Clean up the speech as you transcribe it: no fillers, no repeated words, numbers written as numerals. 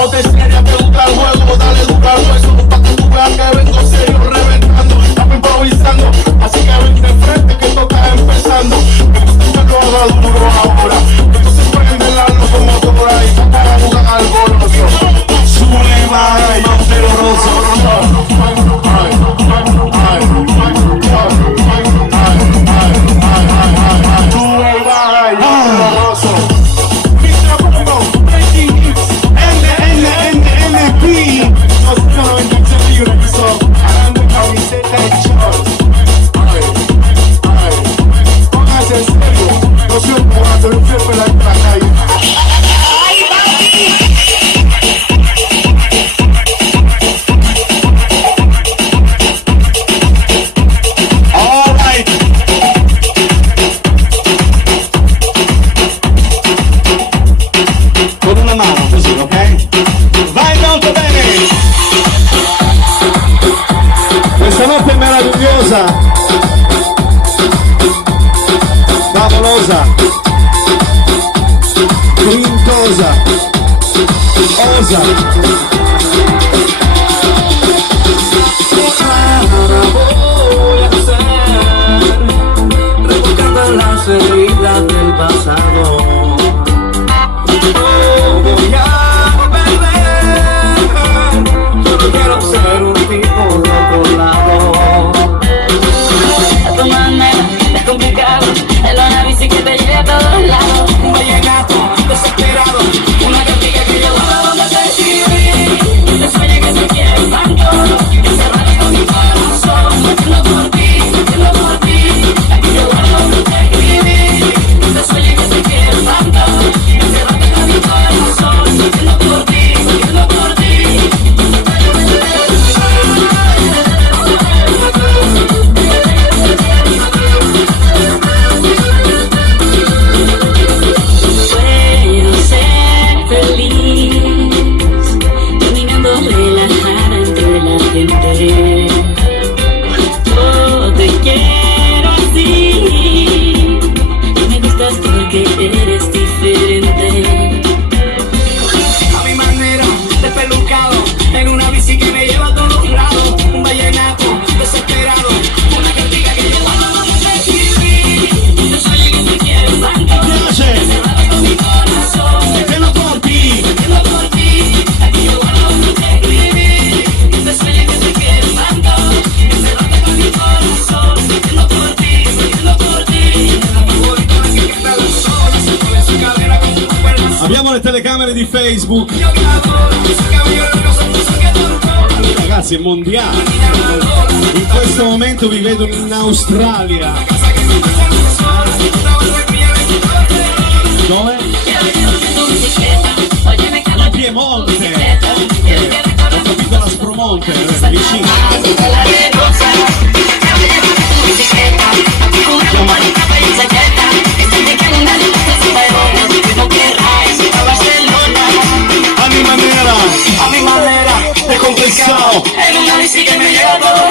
O te seria, te gusta el juego, dale duro al hueso, pa' que tú veas que vengo serio, reventando, estamos improvisando, así que vente frente que esto está empezando. Me gusta que lo haga duro ahora, entonces prende la locomotora y para jugar al goloso. Zulema y Montero Rosso. Favolosa, grintosa, osa. Voy a hacer, revocando las heridas del pasado. No voy a perder, solo quiero ser un tipo de otro lado. A tu manera es complicado, es la bici que te lleve a todos lados. Un vallenato desesperado, una cantiga que lleva a donde te escribí. Te sueña que se quiere tanto, que se raya con mi corazón. Haciendo por ti, aquí yo guardo donde te escribí. Te sueña que se quiere tanto, que se raya con mi corazón. Haciendo por ti, haciendo por ti. Yo te quiero así, me gustas porque eres diferente. A mi manera, despelucado, en una bici que me lleva a todos lados. Un vallenato desesperado, una cantiga que lleva a donde te escribí. Te sueño que se quiere tanto, que se raya con mi corazón. Haciendo por ti, Haciendo por ti, aquí yo guardo donde te escribí. Te sueño que se quiere tanto, que se raya con mi corazón. Haciendo por ti, haciendo por ti. abbiamo le telecamere di Facebook. Io che lavoro, so che voglio il mio sotto, so che torno. Ragazzi, è mondiale. In questo momento vi vedo in Australia. Dove? In Piemonte. Ho capito la Spromonte, vicino. A mi manera, es complicado. En una bici que me lleva a todos